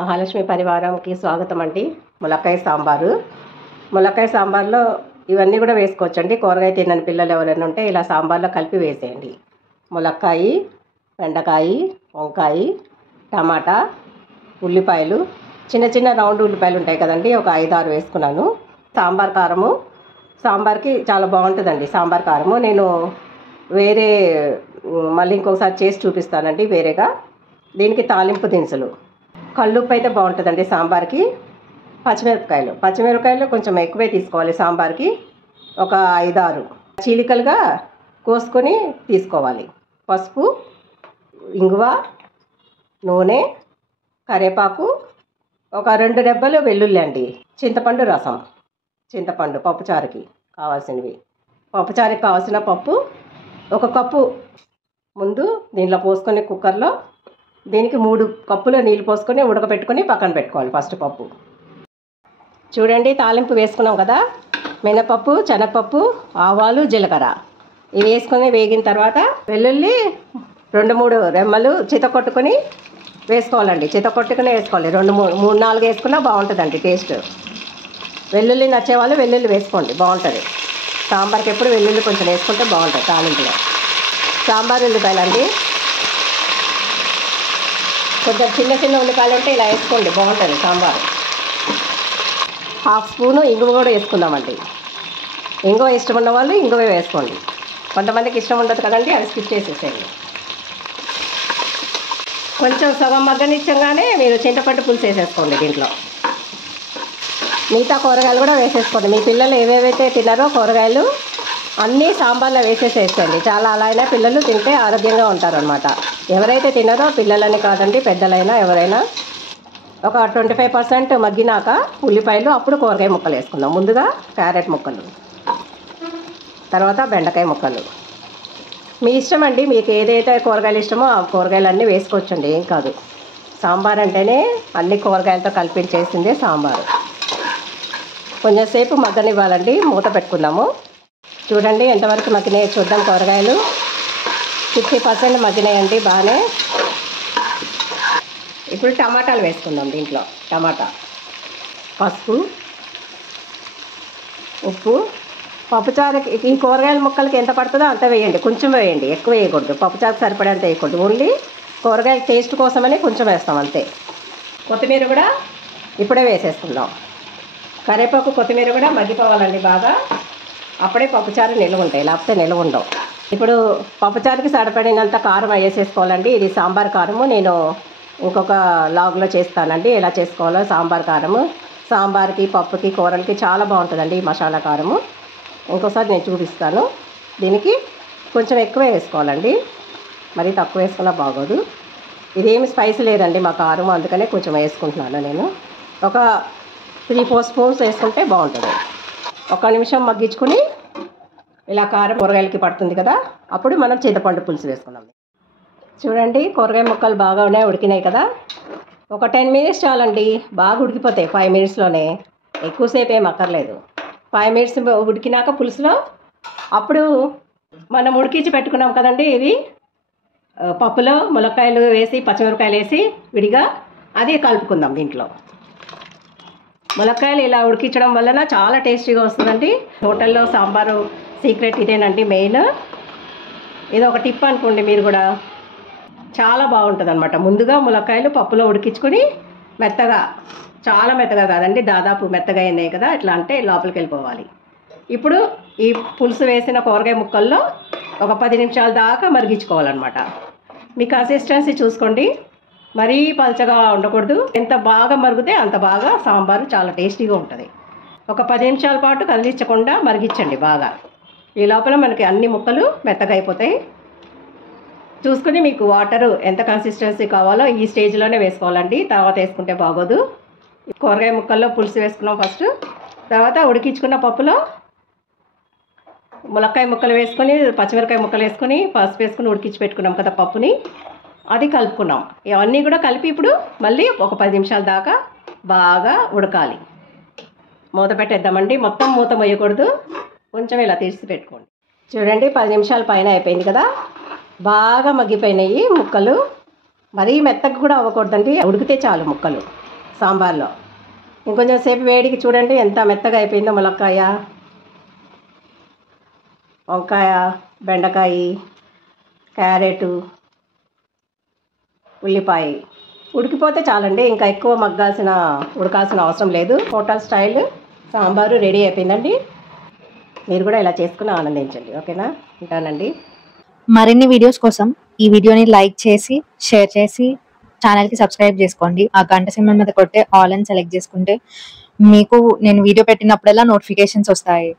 మహాలక్ష్మి పరివారంకి స్వాగతం అండి. ములక్కాయ సాంబారు. ములక్కాయ సాంబార్లో ఇవన్నీ కూడా వేసుకోవచ్చండి. కూరగాయ తినని పిల్లలు ఎవరైనా ఉంటే ఇలా సాంబార్లో కలిపి వేసేయండి. ములక్కాయ, బెండకాయ, వంకాయ, టమాటా, ఉల్లిపాయలు, చిన్న చిన్న రౌండ్ ఉల్లిపాయలు ఉంటాయి కదండి, ఒక 5-6 వేసుకున్నాను. సాంబార్ కారము, సాంబార్కి చాలా బాగుంటుందండి సాంబార్ కారము. నేను వేరే మళ్ళీ ఇంకొకసారి చేసి చూపిస్తానండి వేరేగా. దీనికి తాలింపు దినుసులు, కల్లుప్పు అయితే బాగుంటుందండి సాంబార్కి. పచ్చిమిరపకాయలు కొంచెం ఎక్కువే తీసుకోవాలి సాంబార్కి. ఒక 5-6 చీలికలుగా కోసుకొని తీసుకోవాలి. పసుపు, ఇంగువ, నూనె, కరివేపాకు, ఒక 2 రెబ్బలు వెల్లుల్లి అండి. చింతపండు రసం, చింతపండు పప్పుచారుకి కావాల్సినవి. పప్పుచారుకి కావాల్సిన పప్పు 1 కప్పు ముందు దీంట్లో పోసుకొని కుక్కర్లో దీనికి 3 కప్పుల నీళ్ళు పోసుకొని ఉడకబెట్టుకొని పక్కన పెట్టుకోవాలి. ఫస్ట్ పప్పు చూడండి, తాలింపు వేసుకున్నాం కదా, మినపప్పు, శనగపప్పు, ఆవాలు, జీలకర్ర ఇవి వేసుకొని వేగిన తర్వాత వెల్లుల్లి 2-3 రెమ్మలు చితకొట్టుకొని వేసుకోవాలండి. చితకొట్టుకుని వేసుకోవాలి. 2-3-4 వేసుకున్నా బాగుంటుందండి టేస్ట్. వెల్లుల్లి నచ్చేవాళ్ళు వెల్లుల్లి వేసుకోండి, బాగుంటుంది. సాంబార్కి ఎప్పుడు వెల్లుల్లి కొంచెం వేసుకుంటే బాగుంటుంది తాలింపులో. సాంబార్ ఉల్లిపాయలు అండి, కొంచెం చిన్న చిన్న ఉల్లిపాయలు ఉంటే ఇలా వేసుకోండి, బాగుంటుంది సాంబారు. 1/2 స్పూను ఇంగువ కూడా వేసుకుందామండి. ఇంగువ ఇష్టం ఉన్న వాళ్ళు ఇంగువ వేసుకోండి. కొంతమందికి ఇష్టం ఉండదు కదండి, అది స్కిప్ చేసేసేయండి. కొంచెం సగం మగ్గనిచ్చంగానే మీరు చింతపండు పులుసు వేసేసుకోండి. దీంట్లో మిగతా కూరగాయలు కూడా వేసేసుకోండి. మీ పిల్లలు ఏవేవైతే తిన్నారో కూరగాయలు అన్నీ సాంబార్లో వేసేసేయండి. చాలా అలా అయినా పిల్లలు తింటే ఆరోగ్యంగా ఉంటారనమాట. ఎవరైతే తిన్నారో పిల్లలని కాదండి, పెద్దలైనా ఎవరైనా. ఒక 25% మగ్గినాక ఉల్లిపాయలు, అప్పుడు కూరగాయ ముక్కలు వేసుకుందాం. ముందుగా క్యారెట్ ముక్కలు, తర్వాత బెండకాయ ముక్కలు. మీ ఇష్టం అండి, మీకు ఏదైతే కూరగాయలు ఇష్టమో ఆ కూరగాయలు అన్నీ వేసుకోవచ్చండి, ఏం కాదు. సాంబార్ అంటేనే అన్ని కూరగాయలతో కలిపి చేసిందే సాంబారు. కొంచెం సేపు మగ్గనివ్వాలండి. మూత పెట్టుకుందాము. చూడండి ఎంతవరకు మగ్గినాయో చూద్దాం. కూరగాయలు 60% మగ్గినాయండి బాగానే. ఇప్పుడు టమాటాలు వేసుకుందాం. దీంట్లో టమాటా, పసుపు, ఉప్పు. పప్పుచారుకి ఈ కూరగాయల ముక్కలకి ఎంత పడుతుందో అంత వేయండి, కొంచెం వేయండి, ఎక్కువ వేయకూడదు. పప్పుచారుకి సరిపడేంత వేయకూడదు. ఓన్లీ కూరగాయల టేస్ట్ కోసమని కొంచెం వేస్తాం అంతే. కొత్తిమీర కూడా ఇప్పుడే వేసేసుకుందాం. కరివేపాకు, కొత్తిమీర కూడా మగ్గిపోవాలండి బాగా, అప్పుడే పప్పుచారు నిల్వ ఉంటాయి, లేకపోతే నిల్వ ఉండవు. ఇప్పుడు పప్పుచారుకి సరిపడినంత కారం వేసేసుకోవాలండి. ఇది సాంబార్ కారము. నేను ఇంకొక లాగ్లో చేస్తానండి ఎలా చేసుకోవాలో. సాంబార్ కారము సాంబార్కి, పప్పుకి, కూరలకి చాలా బాగుంటుందండి ఈ మసాలా కారము. ఇంకోసారి నేను చూపిస్తాను. దీనికి కొంచెం ఎక్కువ వేసుకోవాలండి, మరీ తక్కువ వేసుకున్నా బాగోదు. ఇదేమి స్పైసీ లేదండి మా కారం, అందుకనే కొంచెం వేసుకుంటున్నాను నేను. ఒక 3-4 స్పూన్స్ వేసుకుంటే బాగుంటుంది. 1 నిమిషం మగ్గించుకొని ఇలా కారం కూరగాయలకి పడుతుంది కదా, అప్పుడు మనం చింతపండు పులుసు వేసుకున్నాం. చూడండి కూరగాయ ముక్కలు బాగా ఉడికినాయి కదా. ఒక 10 మినిట్స్ చాలండి, బాగా ఉడికిపోతాయి 5 మినిట్స్లోనే. ఎక్కువసేపు ఏం అక్కర్లేదు. 5 మినిట్స్ ఉడికినాక పులుసులో అప్పుడు మనం ఉడికించి పెట్టుకున్నాం కదండి, ఇవి పప్పులో ములక్కాయలు వేసి పచ్చిమిరపకాయలు వేసి విడిగా అది కలుపుకుందాం. దీంట్లో ములక్కాయలు ఇలా ఉడికించడం వలన చాలా టేస్టీగా వస్తుందండి. హోటల్లో సాంబారు సీక్రెట్ ఇదేనండి, మెయిన్. ఇది ఒక టిప్ అనుకోండి మీరు కూడా, చాలా బాగుంటుంది అనమాట. ముందుగా ములక్కాయలు పప్పులో ఉడికించుకొని మెత్తగా, చాలా మెత్తగా కాదండి, దాదాపు మెత్తగా అయినాయి కదా, ఇట్లా అంటే లోపలికి వెళ్ళిపోవాలి. ఇప్పుడు ఈ పులుసు వేసిన కూరగాయ ముక్కల్లో ఒక 10 నిమిషాల దాకా మరిగించుకోవాలన్నమాట. మీ కన్సిస్టెన్సీ చూసుకోండి, మరీ పలచగా ఉండకూడదు. ఎంత బాగా మరిగితే అంత బాగా సాంబారు చాలా టేస్టీగా ఉంటుంది. ఒక 10 నిమిషాల పాటు కదిలించకుండా మరిగించండి బాగా. ఈ లోపల మనకి అన్ని ముక్కలు మెత్తగా అయిపోతాయి. చూసుకుని మీకు వాటరు ఎంత కన్సిస్టెన్సీ కావాలో ఈ స్టేజ్లోనే వేసుకోవాలండి, తర్వాత వేసుకుంటే బాగోదు. కూరగాయ ముక్కల్లో పులుసు వేసుకున్నాం ఫస్ట్, తర్వాత ఉడికించుకున్న పప్పులో ములక్కాయ ముక్కలు వేసుకొని, పచ్చిమిరపకాయ ముక్కలు వేసుకొని, పసుపు వేసుకొని ఉడికించి పెట్టుకున్నాం కదా పప్పుని, అది కలుపుకున్నాం. ఇవన్నీ కూడా కలిపి ఇప్పుడు మళ్ళీ ఒక 10 నిమిషాల దాకా బాగా ఉడకాలి. మూత పెట్టేద్దామండి. మొత్తం మూత మొయ్యకూడదు, కొంచెం ఇలా తీసి పెట్టుకోండి. చూడండి 10 నిమిషాల పైన అయిపోయింది కదా, బాగా మగ్గిపోయినాయి ముక్కలు. మరీ మెత్తగా కూడా అవ్వకూడదండి, ఉడికితే చాలు ముక్కలు. సాంబార్లో. ఇంకొంచెం సేపు వేడికి చూడండి ఎంత మెత్తగా అయిపోయిందో. ములక్కాయ, వంకాయ, బెండకాయ, క్యారెట్, ఉల్లిపాయ ఉడికిపోతే చాలండి. ఇంకా ఎక్కువ ఉడకాల్సిన అవసరం లేదు. హోటల్ స్టైల్ సాంబారు రెడీ అయిపోయిందండి. మీరు కూడా ఇలా చేసుకుని ఆనందించండి. ఓకేనా? ఉంటానండి. మరిన్ని వీడియోస్ కోసం ఈ వీడియోని లైక్ చేసి, షేర్ చేసి, ఛానల్కి సబ్స్క్రైబ్ చేసుకోండి. ఆ గంట సింబల్ మీద కొట్టే ఆల్ అని సెలెక్ట్ చేసుకుంటే మీకు నేను వీడియో పెట్టినప్పుడల్లా నోటిఫికేషన్స్ వస్తాయి.